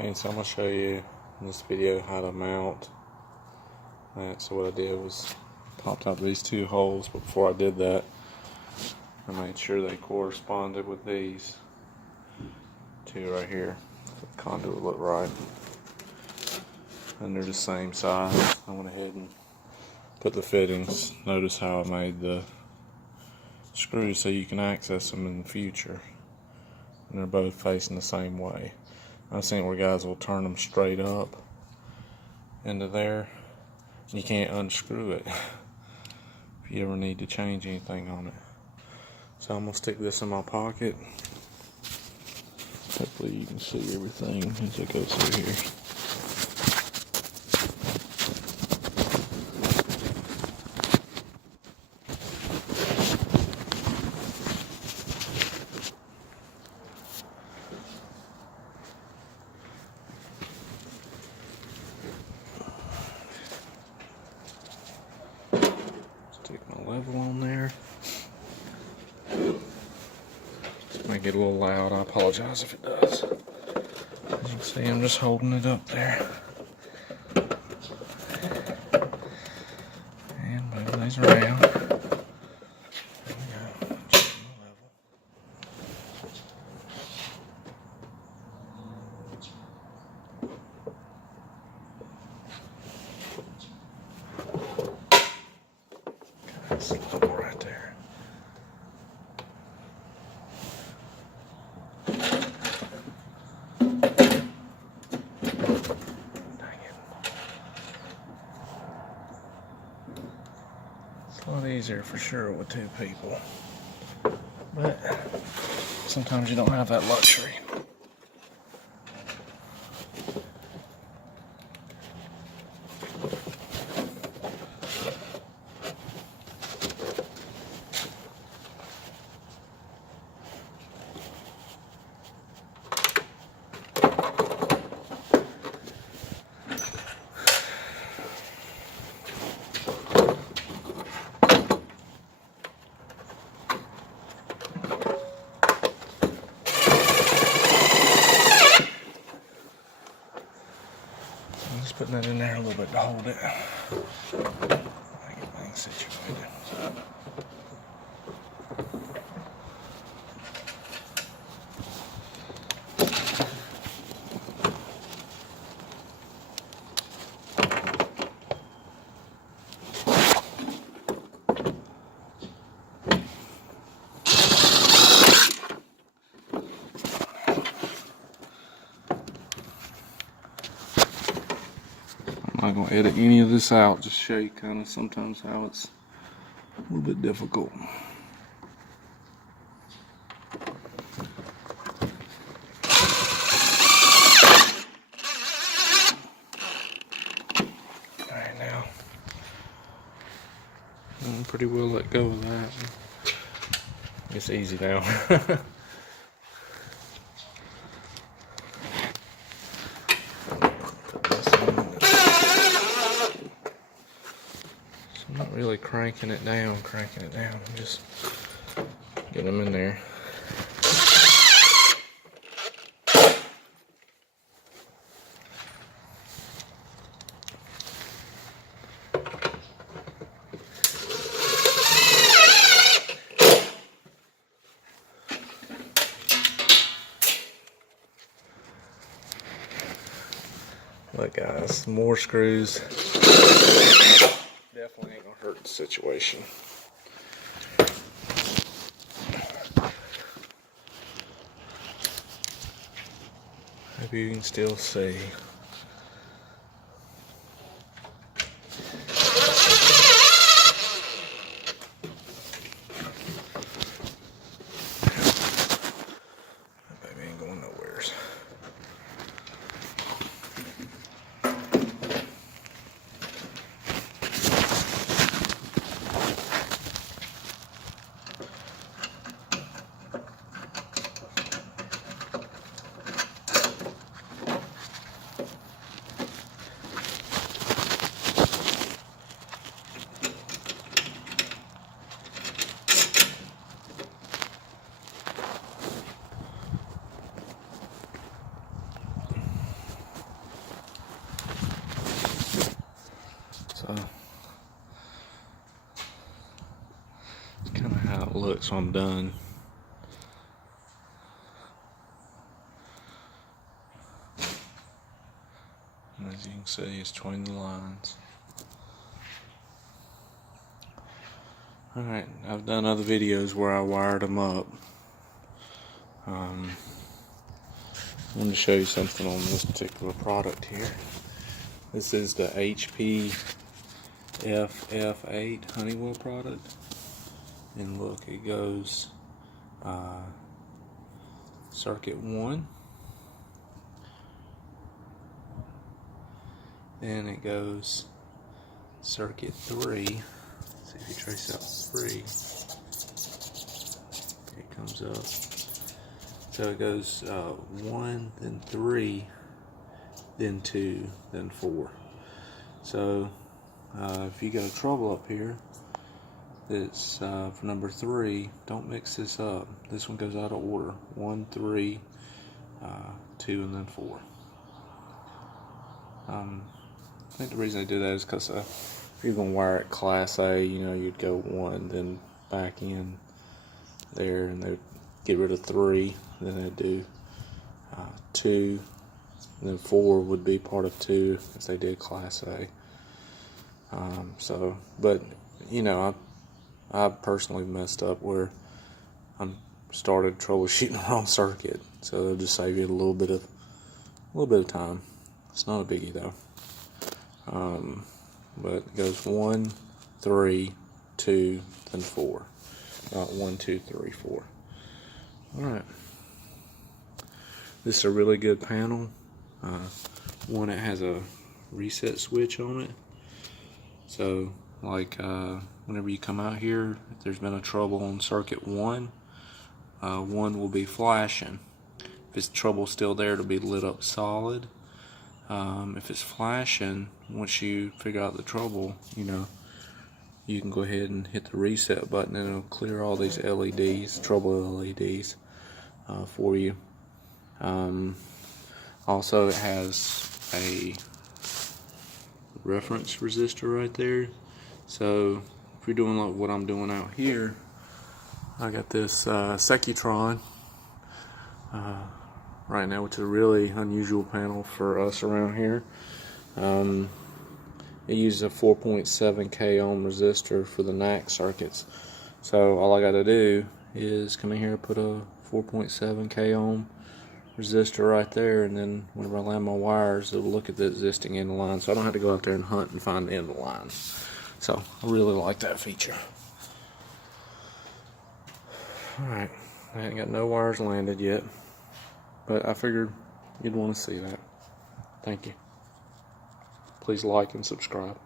Okay, so I'm going to show you in this video how to mount that. So what I did was popped out these two holes, but before I did that, I made sure they corresponded with these two right here. So the conduit looked right. And they're the same size. I went ahead and put the fittings. Notice how I made the screws so you can access them in the future. And they're both facing the same way. I've seen where guys will turn them straight up into there. You can't unscrew it if you ever need to change anything on it. So I'm going to stick this in my pocket. Hopefully you can see everything as it goes through here. Stick my level on there. This might get a little loud. I apologize if it does. As you can see, I'm just holding it up there. And move these around. There we go. Check my level. That's level right there. It's a lot easier for sure with two people, but sometimes you don't have that luxury. I'm just putting that in there a little bit to hold it. I get things situated. I'm not going to edit any of this out, just show you kind of sometimes how it's a little bit difficult. Alright, now I'm pretty well let go of that. It's easy now. I'm not really cranking it down. I'm just getting them in there. Look guys, more screws. Definitely ain't gonna hurt the situation. Hope you can still see. That baby ain't going nowheres. look, so I'm done. And as you can see, it's between the lines. Alright, I've done other videos where I wired them up. I wanted to show you something on this particular product here. This is the HP FF8 Honeywell product. And look, it goes circuit 1. Then it goes circuit 3. See if you trace out 3. It comes up. So it goes 1, then 3, then 2, then 4. So if you got a trouble up here, it's for number 3, don't mix this up. This one goes out of order. 1, 3, 2, and then 4. I think the reason I do that is because if you're going to wire it Class A, you know, you'd go 1, then back in there, and they'd get rid of 3, then they'd do 2, and then 4 would be part of 2 if they did Class A. But you know, I personally messed up where I started troubleshooting the wrong circuit, so it'll just save you a little bit of time. It's not a biggie though. But it goes 1, 3, 2, then 4. Not 1, 2, 3, 4. Alright. This is a really good panel. One, it has a reset switch on it. So, like, whenever you come out here, if there's been a trouble on circuit 1, 1 will be flashing. If it's trouble still there, it'll be lit up solid. If it's flashing, once you figure out the trouble, you know, you can go ahead and hit the reset button and it'll clear all these LEDs, trouble LEDs, for you. Also, it has a reference resistor right there. So if you're doing like what I'm doing out here, I got this Secutron right now, which is a really unusual panel for us around here. It uses a 4.7k ohm resistor for the NAC circuits. So all I got to do is come in here and put a 4.7k ohm resistor right there, and then whenever I land my wires, it'll look at the existing end line, so I don't have to go out there and hunt and find the end line. So I really like that feature. Alright, I ain't got no wires landed yet, but I figured you'd want to see that. Thank you. Please like and subscribe.